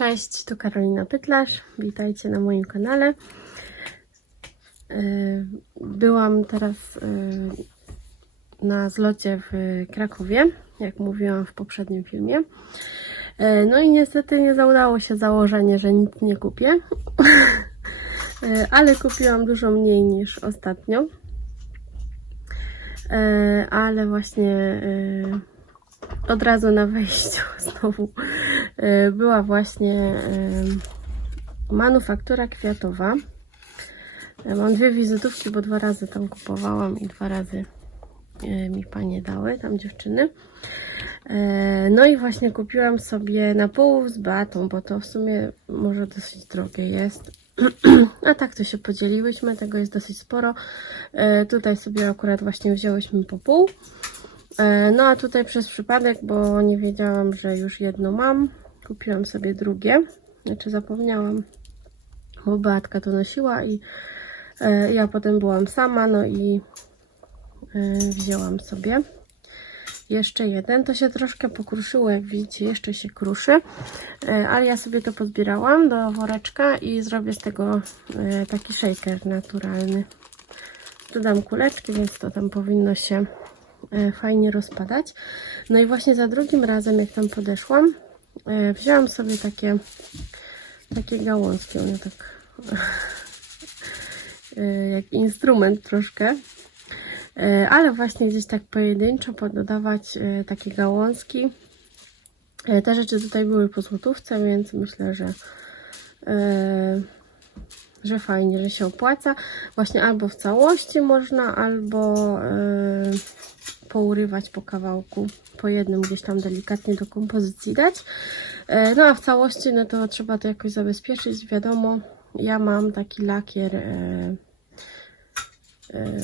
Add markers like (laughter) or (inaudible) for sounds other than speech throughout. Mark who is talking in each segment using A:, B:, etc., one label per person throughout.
A: Cześć, tu Karolina Pytlarz. Witajcie na moim kanale. Yy, Byłam teraz yy, na zlocie w Krakowie, jak mówiłam w poprzednim filmie. Yy, No i niestety nie udało się założenie, że nic nie kupię. (laughs) Ale kupiłam dużo mniej niż ostatnio. Ale właśnie od razu na wejściu (laughs) znowu była właśnie manufaktura kwiatowa. Ja Mam dwie wizytówki, bo dwa razy tam kupowałam i dwa razy y, mi panie dały, tam dziewczyny. E, No i właśnie kupiłam sobie na pół z Beatą, bo to w sumie może dosyć drogie jest. (clears throat) A tak to się podzieliłyśmy, tego jest dosyć sporo. E, Tutaj sobie akurat właśnie wzięłyśmy po pół. E, No a tutaj przez przypadek, bo nie wiedziałam, że już jedno mam, kupiłam sobie drugie. Znaczy zapomniałam, bo Beatka to nosiła i e, ja potem byłam sama, no i e, wzięłam sobie jeszcze jeden. To się troszkę pokruszyło, jak widzicie, jeszcze się kruszy, e, ale ja sobie to pozbierałam do woreczka i zrobię z tego taki shaker naturalny. Dodam kuleczki, więc to tam powinno się fajnie rozpadać. No i właśnie za drugim razem, jak tam podeszłam, e, wzięłam sobie takie takie gałązki, one tak (laughs) e, jak instrument troszkę. E, Ale właśnie gdzieś tak pojedynczo pododawać takie gałązki. Te rzeczy tutaj były po złotówce, więc myślę, że że fajnie, że się opłaca. Właśnie albo w całości można, albo pourywać po kawałku, po jednym gdzieś tam delikatnie do kompozycji dać. E, No a w całości, no to trzeba to jakoś zabezpieczyć. Wiadomo, ja mam taki lakier e, e,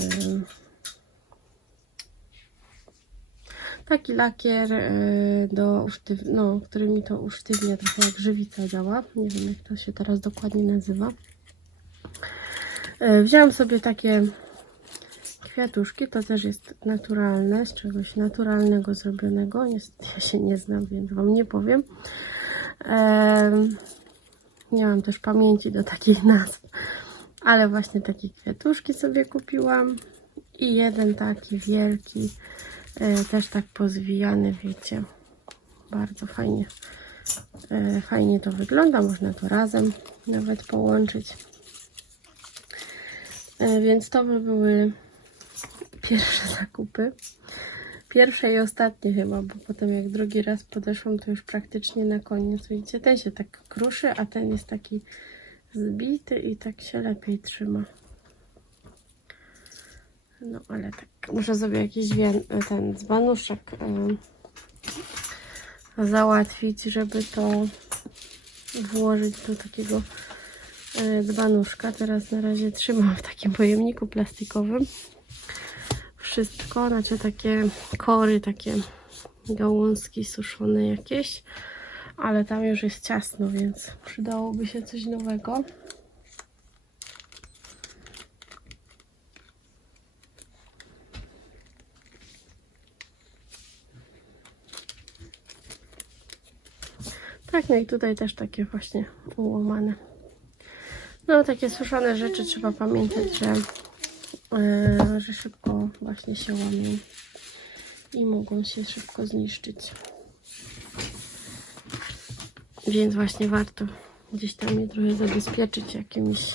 A: taki lakier e, do usztyw... no, który mi to usztywnia trochę jak żywica działa. Nie wiem jak to się teraz dokładnie nazywa. E, Wzięłam sobie takie kwiatuszki, to też jest naturalne, z czegoś naturalnego zrobionego. Ja się nie znam, więc Wam nie powiem. Em, Nie mam też pamięci do takich (laughs) nazw, ale właśnie takie kwiatuszki sobie kupiłam. I jeden taki wielki, e, też tak pozwijany, wiecie. Bardzo fajnie, e, fajnie to wygląda. Można to razem nawet połączyć. E, Więc to by były pierwsze zakupy. Pierwsze i ostatnie chyba, bo potem jak drugi raz podeszłam, to już praktycznie na koniec. Widzicie, ten się tak kruszy, a ten jest taki zbity i tak się lepiej trzyma. No ale tak, muszę sobie jakiś ten dzbanuszek załatwić, żeby to włożyć do takiego y, dzbanuszka. Teraz na razie trzymam w takim pojemniku plastikowym wszystko, znaczy takie kory, takie gałązki suszone jakieś, ale tam już jest ciasno, więc przydałoby się coś nowego. Tak, no i tutaj też takie właśnie ułamane. No, takie suszone rzeczy trzeba pamiętać, że e, że szybko właśnie się łamią i mogą się szybko zniszczyć. Więc właśnie warto gdzieś tam je trochę zabezpieczyć jakimiś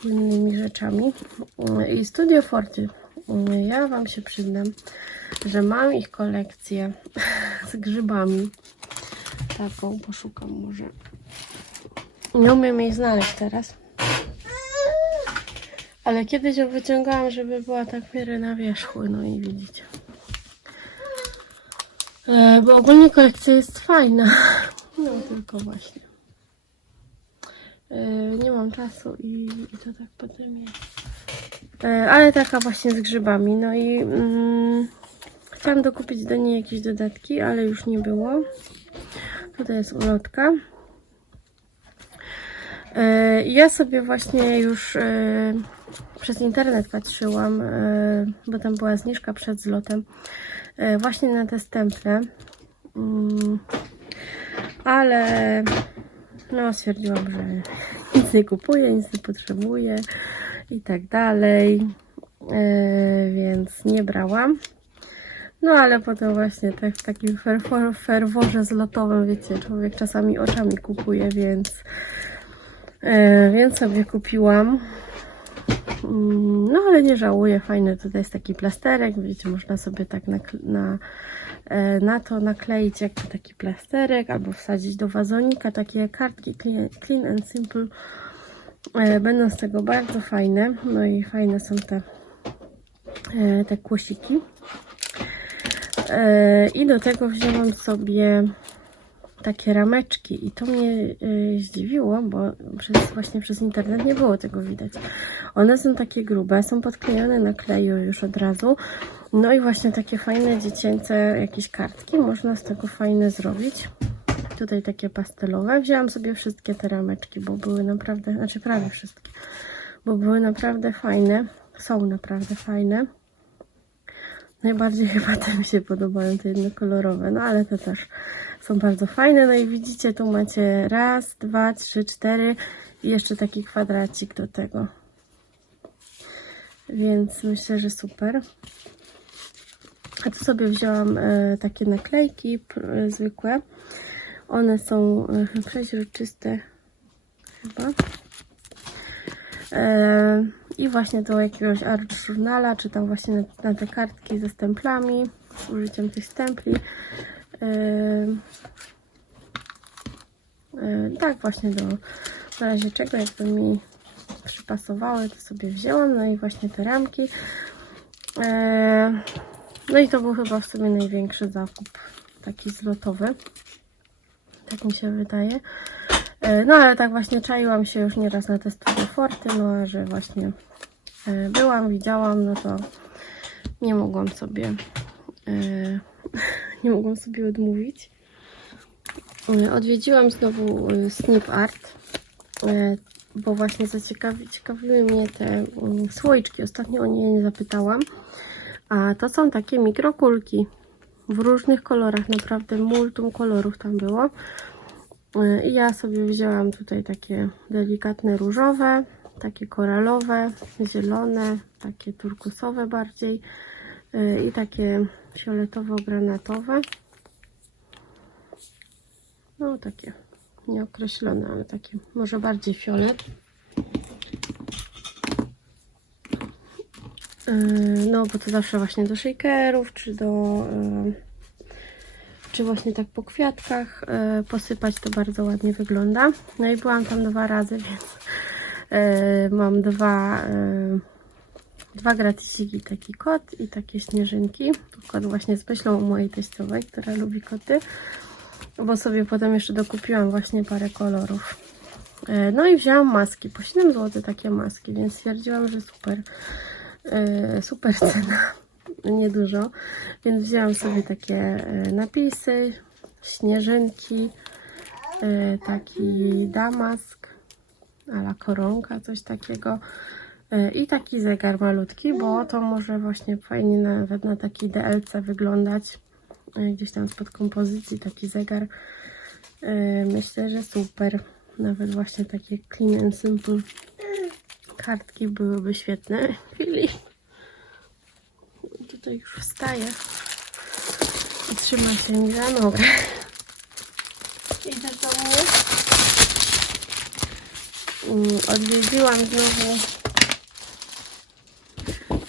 A: płynnymi rzeczami. E, I Studio Forty. e, Ja Wam się przyznam, że mam ich kolekcję (laughs) z grzybami. Taką poszukam może. Nie umiem jej znaleźć teraz. Ale kiedyś ją wyciągałam, żeby była tak w miarę na wierzchu, no i widzicie. E, bo ogólnie kolekcja jest fajna. No tylko właśnie. E, nie mam czasu i, i to tak potem jest. E, ale taka właśnie z grzybami. No i mm, chciałam dokupić do niej jakieś dodatki, ale już nie było. Tutaj jest ulotka. E, Ja sobie właśnie już e, przez internet patrzyłam, e, bo tam była zniżka przed zlotem, e, właśnie na te stemple. Mm, Ale No, stwierdziłam, że nic nie kupuję, nic nie potrzebuję i tak dalej, e, więc nie brałam. No ale potem właśnie tak w takim ferwor, ferworze zlotowym, wiecie, człowiek czasami oczami kupuje, więc, więc sobie kupiłam. Mm, No ale nie żałuję, fajny tutaj jest taki plasterek, widzicie, można sobie tak na, na, e, na to nakleić jakby taki plasterek, albo wsadzić do wazonika takie kartki clean, and simple. E, Będą z tego bardzo fajne, no i fajne są te, e, te kłosiki. I do tego wzięłam sobie takie rameczki i to mnie e, zdziwiło, bo przez, właśnie przez internet nie było tego widać. One są takie grube, są podklejone na kleju już od razu. No i właśnie takie fajne dziecięce jakieś kartki można z tego fajne zrobić. Tutaj takie pastelowe. Wzięłam sobie wszystkie te rameczki, bo były naprawdę, znaczy prawie wszystkie, bo były naprawdę fajne. Są naprawdę fajne. Najbardziej (laughs) chyba te mi się podobają, te jednokolorowe, no ale te też są bardzo fajne. No i widzicie, tu macie raz, dwa, trzy, cztery i jeszcze taki kwadracik do tego. Więc myślę, że super. A tu sobie wzięłam e, takie naklejki e, zwykłe. One są e, przeźroczyste chyba. E, I właśnie do jakiegoś art journala, czy tam właśnie na, na te kartki ze stemplami, z użyciem tych stempli. E, e, tak właśnie do w razie czego jakby mi przypasowały, to sobie wzięłam. No i właśnie te ramki. E, no i to był chyba w sumie największy zakup, taki zlotowy. Tak mi się wydaje. E, No ale tak właśnie czaiłam się już nieraz na te studia Forty, no a że właśnie e, byłam, widziałam, no to nie mogłam sobie e, (laughs) nie mogłam sobie odmówić. Odwiedziłam znowu Snip Art, bo właśnie zaciekawi, ciekawiły mnie te mm, słoiczki. Ostatnio o nie nie zapytałam. A to są takie mikrokulki w różnych kolorach, naprawdę multum kolorów tam było. E, I ja sobie wzięłam tutaj takie delikatne różowe, takie koralowe, zielone, takie turkusowe bardziej e, i takie fioletowo-granatowe. No takie nieokreślone, ale takie może bardziej fiolet. Yy, No, bo to zawsze właśnie do shakerów, czy do. Czy właśnie tak po kwiatkach yy, posypać, to bardzo ładnie wygląda. No i byłam tam dwa razy, (laughs) więc yy, mam dwa, yy, dwa gratisiki, taki kot i takie śnieżynki. Kot właśnie z myślą mojej teściowej, która lubi koty, bo sobie potem jeszcze dokupiłam właśnie parę kolorów. No i wzięłam maski, po 7 zł takie maski, więc stwierdziłam, że super. E, super cena, niedużo, więc wzięłam sobie takie e, napisy, śnieżynki, e, taki damask, ala koronka, coś takiego e, i taki zegar malutki, bo to może właśnie fajnie nawet na takiej DLC wyglądać, gdzieś tam spod kompozycji taki zegar, myślę, że super, nawet właśnie takie clean and simple kartki byłyby świetne. (laughs) Chwili. Tutaj już wstaje i trzyma się mi za nogę. Idę do mnie. Mm, Odwiedziłam znowu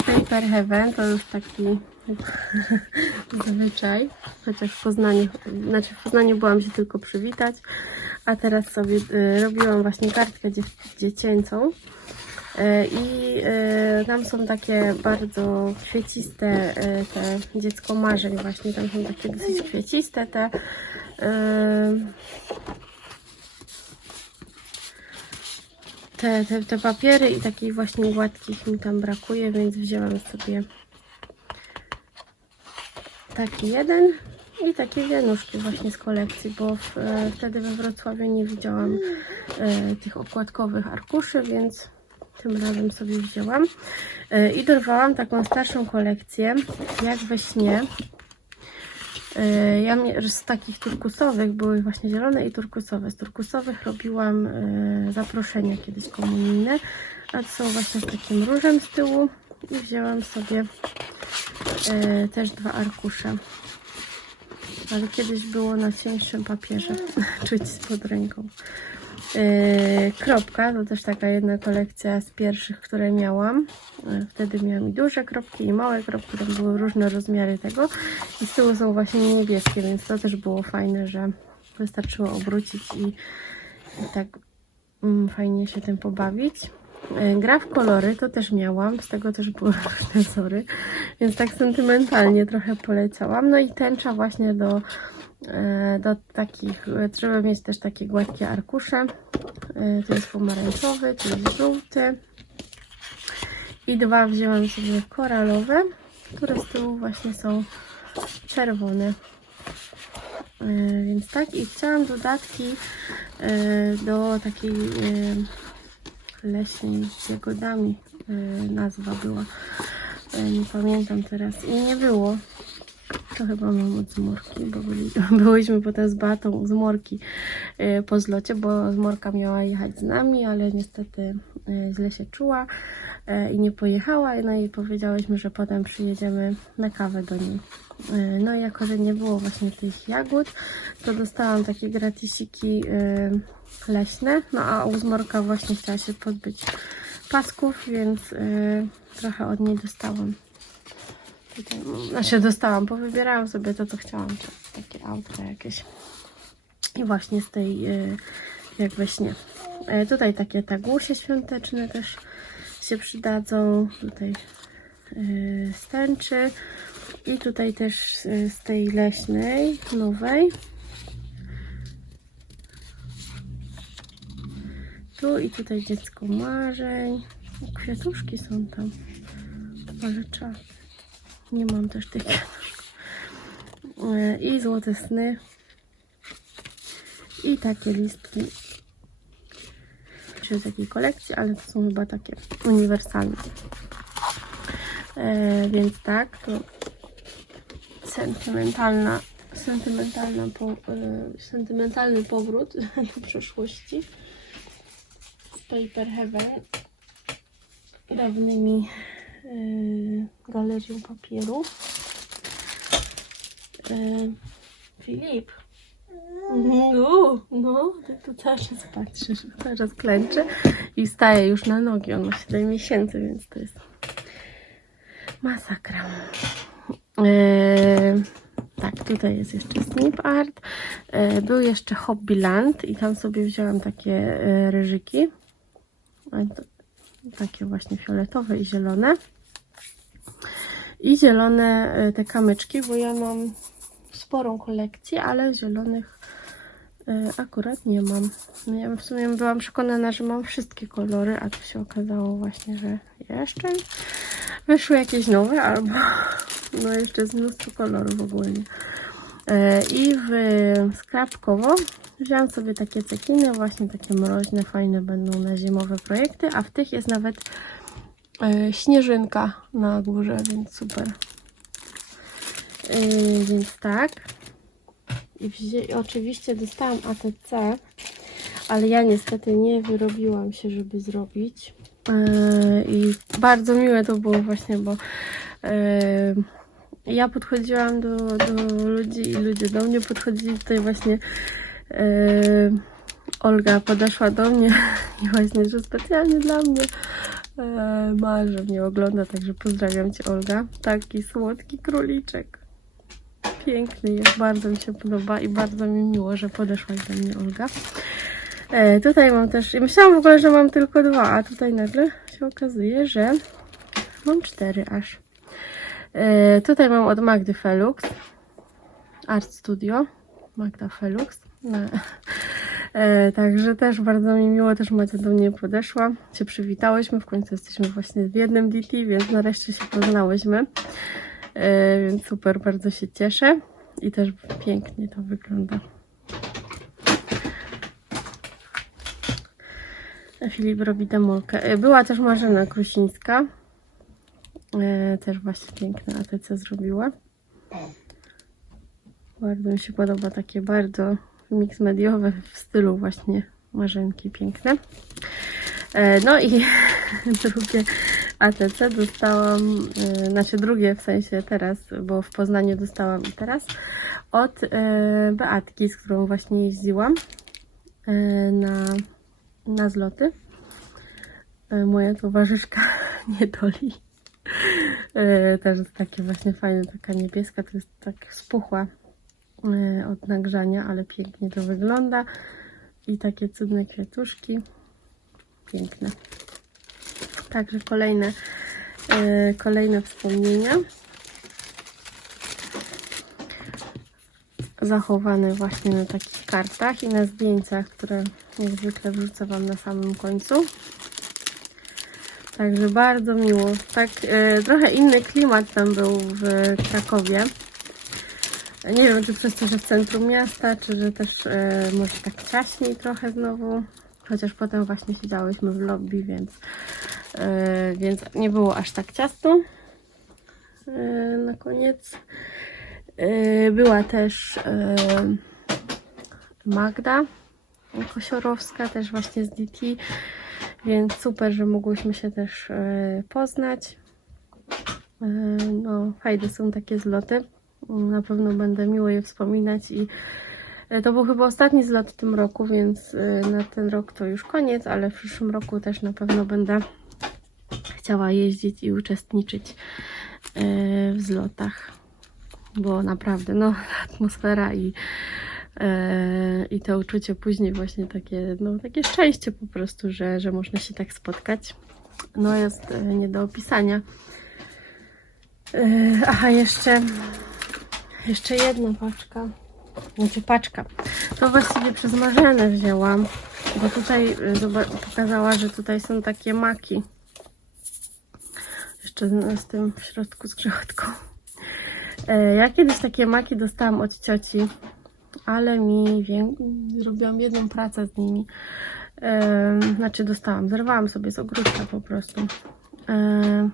A: Paper Heaven. To już taki (laughs) zwyczaj. Chociaż w Poznaniu, znaczy w Poznaniu byłam się tylko przywitać, a teraz sobie y, robiłam właśnie kartkę dziecięcą. E, I e, tam są takie bardzo kwieciste e, te dziecko marzeń właśnie, tam są takie dosyć kwieciste te te, te, te papiery i takich właśnie gładkich mi tam brakuje, więc wzięłam sobie taki jeden i takie wianuszki właśnie z kolekcji, bo w, wtedy we Wrocławiu nie widziałam tych okładkowych arkuszy, więc tym razem sobie wzięłam. E, I dorwałam taką starszą kolekcję, jak we śnie. E, Ja z takich turkusowych były właśnie zielone i turkusowe. Z turkusowych robiłam e, zaproszenia kiedyś komunijne, a to są właśnie z takim różem z tyłu i wzięłam sobie też dwa arkusze. Ale kiedyś było na cieńszym papierze, (laughs) czuć pod ręką. E, kropka to też taka jedna kolekcja z pierwszych, które miałam. E, Wtedy miałam i duże kropki, i małe kropki, tam były różne rozmiary tego. I z tyłu są właśnie niebieskie, więc to też było fajne, że wystarczyło obrócić i, i tak mm, fajnie się tym pobawić. E, Gra w kolory to też miałam, z tego też były (laughs) wzory, więc tak sentymentalnie trochę polecałam. No i tęcza właśnie do, do takich, e, trzeba mieć też takie gładkie arkusze. E, To jest pomarańczowy, to jest żółty. I dwa wzięłam sobie koralowe, które z tyłu właśnie są czerwone. E, Więc tak, i chciałam dodatki e, do takiej e, leśnej z jagodami e, nazwa była. E, Nie pamiętam teraz. I nie było. To chyba mam od zmorki, bo byli, (laughs) byłyśmy potem z Batą z Morki e, po zlocie, bo zmorka miała jechać z nami, ale niestety e, źle się czuła e, i nie pojechała. No i powiedziałyśmy, że potem przyjedziemy na kawę do niej. No i jako, że nie było właśnie tych jagód, to dostałam takie gratisiki leśne. No a u zmorka właśnie chciała się pozbyć pasków, więc trochę od niej dostałam. Tutaj, no, znaczy dostałam, bo wybierałam sobie to, co chciałam. Takie autka jakieś. I właśnie z tej, e, jak we śnie. E, Tutaj takie tagłusie świąteczne też się przydadzą. Tutaj e, stęczy. I tutaj też z tej leśnej, nowej. Tu i tutaj dziecko marzeń. Kwiatuszki są tam. Ale czas. Nie mam też tych. E, I złote sny. I takie listki. Czy z jakiej kolekcji, ale to są chyba takie uniwersalne. E, więc tak, to sentymentalna, sentymentalna po, e, sentymentalny powrót (laughs) do przeszłości z Paper Heaven dawnymi e, galerią papieru. E, Filip. U, no, ty tu cały czas patrzysz, cały czas klęczy i staje już na nogi. On ma 7 miesięcy, więc to jest masakra. E, tak, tutaj jest jeszcze Snip Art. E, był jeszcze Hobbyland i tam sobie wzięłam takie e, ryżyki. Takie właśnie fioletowe i zielone. I zielone e, te kamyczki, bo ja mam sporą kolekcję, ale zielonych e, akurat nie mam. No ja w sumie byłam przekonana, że mam wszystkie kolory, a tu się okazało właśnie, że jeszcze wyszły jakieś nowe, albo no jeszcze jest mnóstwo kolorów ogólnie. E, I w skrawkowo wziąłam sobie takie cekiny, właśnie takie mroźne, fajne będą na zimowe projekty, a w tych jest nawet e, śnieżynka na górze, więc super. E, Więc tak. I oczywiście dostałam ATC, ale ja niestety nie wyrobiłam się, żeby zrobić. I bardzo miłe to było właśnie, bo ja podchodziłam do, do ludzi i ludzie do mnie podchodzili. Tutaj właśnie e, Olga podeszła do mnie (laughs) i właśnie, że specjalnie dla mnie e, ma, że mnie ogląda, także pozdrawiam Cię Olga. Taki słodki króliczek. Piękny jest, bardzo mi się podoba i bardzo mi miło, że podeszłaś do mnie Olga. E, tutaj mam też, myślałam w ogóle, że mam tylko dwa, a tutaj nagle się okazuje, że mam cztery aż. E, tutaj mam od Magdy Felux, Art Studio, Magda Felux. No. E, także też bardzo mi miło, też Macia do mnie podeszła, się przywitałyśmy, w końcu jesteśmy właśnie w jednym DT, więc nareszcie się poznałyśmy. E, więc super, bardzo się cieszę i też pięknie to wygląda. Filip robi demolkę. E, Była też Marzena Krusińska. E, też właśnie piękne ATC zrobiła. Bardzo mi się podoba takie bardzo mix mediowe w stylu właśnie marzenki piękne. E, No i (laughs) drugie ATC dostałam, e, znaczy drugie w sensie teraz, bo w Poznaniu dostałam i teraz, od e, Beatki, z którą właśnie jeździłam na, na zloty. Moja towarzyszka (laughs) Niedoli. E, Też jest takie właśnie fajne, taka niebieska, to jest tak spuchła e, od nagrzania, ale pięknie to wygląda. I takie cudne kwiatuszki. Piękne. Także kolejne, e, kolejne wspomnienia. Zachowane właśnie na takich kartach i na zdjęciach, które jak zwykle wrzucę Wam na samym końcu. Także bardzo miło. Tak, e, trochę inny klimat tam był w Krakowie. Nie wiem, czy przez to, że w centrum miasta, czy że też e, może tak ciaśniej trochę znowu. Chociaż potem właśnie siedziałyśmy w lobby, więc, e, więc nie było aż tak ciasno. E, na koniec e, była też e, Magda Kosiorowska, też właśnie z DT, więc super, że mogłyśmy się też e, poznać. E, No, fajne są takie zloty. Na pewno będę miło je wspominać i e, to był chyba ostatni zlot w tym roku, więc na ten rok to już koniec, ale w przyszłym roku też na pewno będę chciała jeździć i uczestniczyć w zlotach, bo naprawdę no (laughs) atmosfera i i to uczucie później właśnie takie, no takie szczęście po prostu, że, że można się tak spotkać. No jest e, nie do opisania. E, Aha, jeszcze jeszcze jedna paczka. Znaczy paczka. To właściwie przez Marzenę wzięłam, bo tutaj pokazała, że tutaj są takie maki. Jeszcze z, tym w środku z grzechotką. E, Ja kiedyś takie maki dostałam od cioci, ale mi wię- zrobiłam jedną pracę z nimi. E, Znaczy dostałam, zerwałam sobie z ogródka po prostu. E,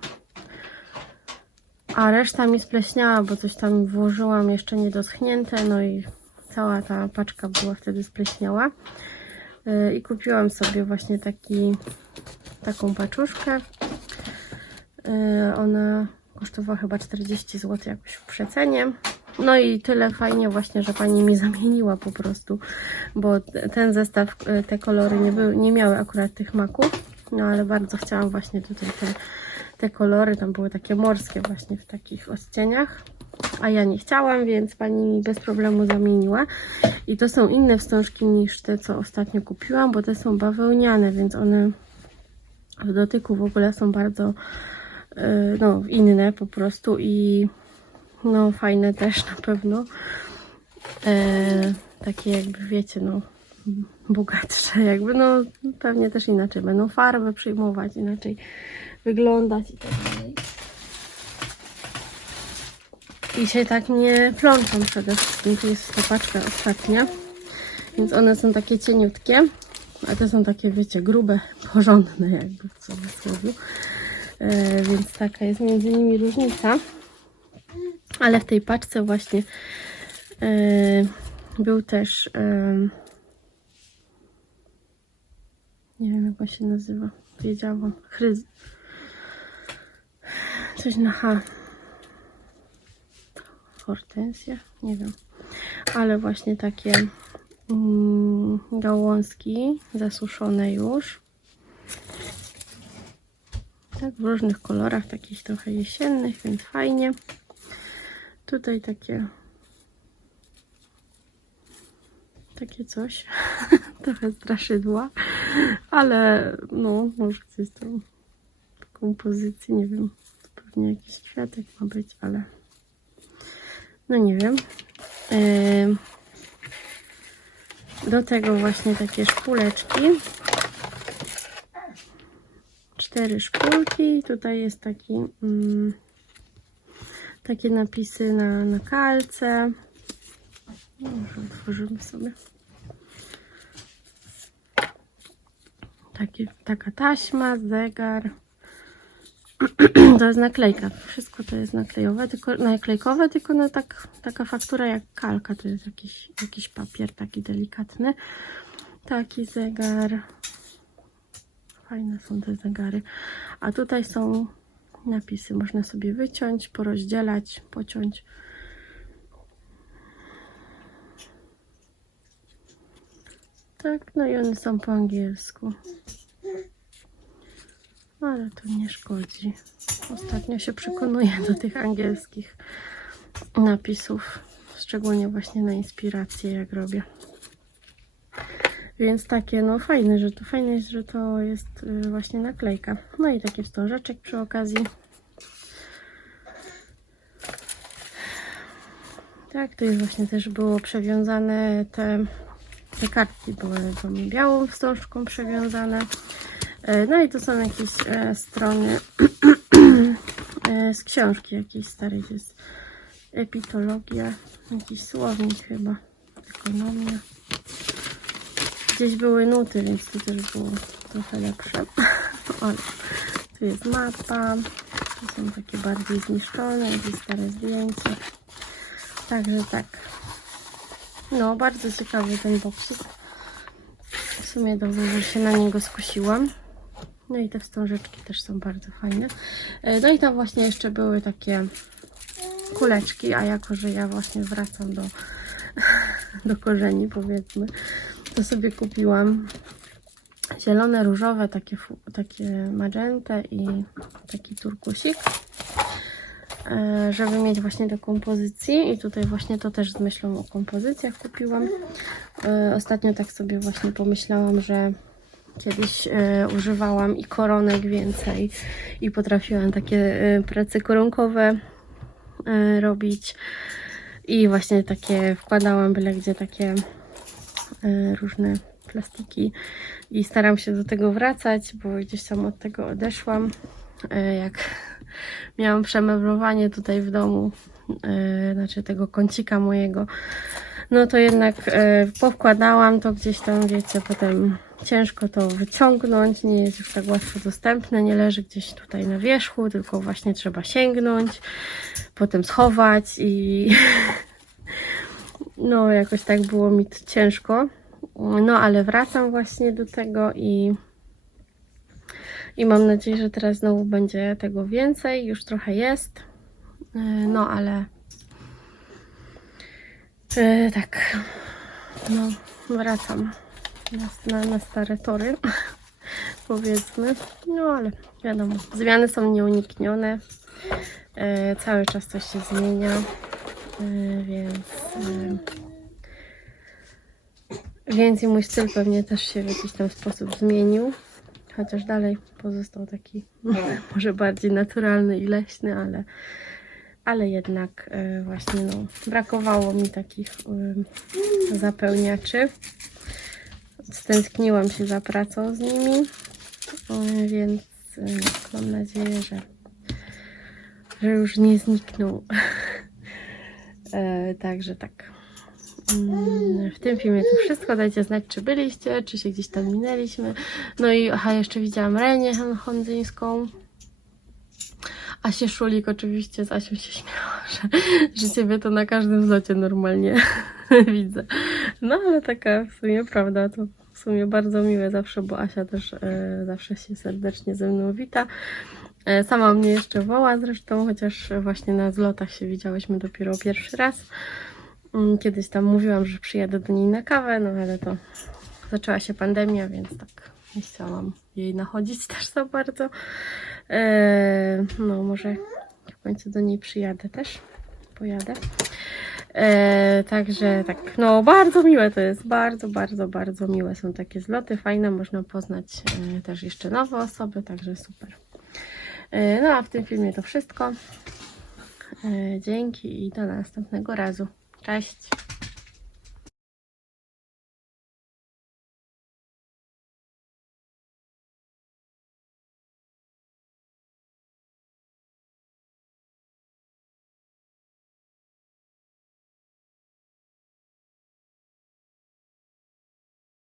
A: a reszta mi spleśniała, bo coś tam włożyłam jeszcze niedoschnięte, no i cała ta paczka była wtedy spleśniała. Yy, I kupiłam sobie właśnie taki, taką paczuszkę. Yy, Ona kosztowała chyba 40 zł jakoś w przecenie. No i tyle fajnie właśnie, że pani mi zamieniła po prostu, bo ten zestaw, yy, te kolory nie, były, nie miały akurat tych maków, no ale bardzo chciałam właśnie tutaj te te kolory tam były takie morskie właśnie w takich odcieniach. A ja nie chciałam, więc pani mi bez problemu zamieniła. I to są inne wstążki niż te, co ostatnio kupiłam, bo te są bawełniane, więc one w dotyku w ogóle są bardzo yy, no, inne po prostu i no fajne też na pewno. E, takie jakby wiecie, no bogatsze jakby, no pewnie też inaczej będą farby przyjmować, inaczej wyglądać i tak dalej. I się tak nie plączą przede wszystkim. Tu jest ta paczka ostatnia. Więc one są takie cieniutkie. A te są takie, wiecie, grube, porządne jakby w cudzysłowie. E, więc taka jest między nimi różnica. Ale w tej paczce właśnie e, był też e, nie wiem jak on się nazywa. Wiedziałam. Chryz... Coś na H. Hortensja? Nie wiem. Ale właśnie takie mm, gałązki zasuszone już. Tak, w różnych kolorach, takich trochę jesiennych, więc fajnie. Tutaj takie takie coś. (laughs) trochę straszydła, ale no, może coś tam w kompozycji, nie wiem. To pewnie jakiś kwiatek ma być, ale no nie wiem. Do tego właśnie takie szpuleczki. Cztery szpulki. Tutaj jest taki mm, takie napisy na, na kalce. No, Może otworzymy sobie. Taki, taka taśma, zegar. (clears throat) to jest naklejka. Wszystko to jest naklejowe, tylko, naklejkowe, tylko no tak, taka faktura jak kalka. To jest jakiś, jakiś papier taki delikatny. Taki zegar. Fajne są te zegary. A tutaj są napisy. Można sobie wyciąć, porozdzielać, pociąć. Tak, no i one są po angielsku. Ale to nie szkodzi. Ostatnio się przekonuję do tych angielskich napisów. Szczególnie właśnie na inspirację, jak robię. Więc takie, no fajne, że to fajne jest, że to jest y, właśnie naklejka. No i taki wstążeczek przy okazji. Tak, to jest właśnie też było przewiązane te, te kartki były tą białą wstążką przewiązane. E, No i to są jakieś e, strony (clears throat) e, z książki jakiejś starej, to jest epitologia, jakiś słownik chyba, ekonomia. Gdzieś były nuty, więc to też było trochę lepsze. (laughs) Ale tu jest mapa, tu są takie bardziej zniszczone, jakieś stare zdjęcia. Także tak. No, bardzo ciekawy ten boksik. W sumie dobrze, że się na niego skusiłam. No i te wstążeczki też są bardzo fajne. E, No i tam właśnie jeszcze były takie kuleczki, a jako, że ja właśnie wracam do, (laughs) do korzeni powiedzmy, to sobie kupiłam. Zielone, różowe, takie, takie magentę i taki turkusik e, żeby mieć właśnie do kompozycji. I tutaj właśnie to też z myślą o kompozycjach kupiłam. E, Ostatnio tak sobie właśnie pomyślałam, że kiedyś e, używałam i koronek więcej i potrafiłam takie prace koronkowe robić. I właśnie takie wkładałam byle gdzie takie różne plastiki i staram się do tego wracać, bo gdzieś tam od tego odeszłam. E, Jak miałam przemeblowanie tutaj w domu, e, znaczy tego kącika mojego, no to jednak e, powkładałam to gdzieś tam, wiecie, potem ciężko to wyciągnąć, nie jest już tak łatwo dostępne, nie leży gdzieś tutaj na wierzchu, tylko właśnie trzeba sięgnąć, potem schować i (laughs) no jakoś tak było mi to ciężko. No ale wracam właśnie do tego i i mam nadzieję, że teraz znowu będzie tego więcej. Już trochę jest. E, No ale e, tak. No, wracam na, na, na stare tory. (laughs) Powiedzmy. No ale wiadomo, zmiany są nieuniknione. E, cały czas coś się zmienia. E, więc. E, więc mój styl pewnie też się w jakiś tam sposób zmienił. Chociaż dalej pozostał taki (laughs) może bardziej naturalny i leśny, ale, ale jednak e, właśnie no, brakowało mi takich e, zapełniaczy. Stęskniłam się za pracą z nimi, więc mam nadzieję, że, że już nie znikną. (laughs) E, Także tak. Mm, W tym filmie to wszystko. Dajcie znać, czy byliście, czy się gdzieś tam minęliśmy. No i aha, jeszcze widziałam Renię Hon- Hondzyńską. Asię Szulik oczywiście z Asią się śmiała, (laughs) że, że ciebie to na każdym zlocie normalnie (laughs) widzę. No ale taka w sumie prawda, to w sumie bardzo miłe zawsze, bo Asia też e, zawsze się serdecznie ze mną wita. E, sama mnie jeszcze woła zresztą, chociaż właśnie na zlotach się widziałyśmy dopiero pierwszy raz. Mm, Kiedyś tam mówiłam, że przyjadę do niej na kawę, no ale to zaczęła się pandemia, więc tak nie chciałam jej nachodzić (laughs) też za bardzo. Eee, no może w końcu do niej przyjadę też, pojadę. Eee, także tak, no bardzo miłe to jest, bardzo, bardzo, bardzo miłe są takie zloty, fajne, można poznać e, też jeszcze nowe osoby, także super. E, no a w tym filmie to wszystko. E, dzięki i do następnego razu. Cześć!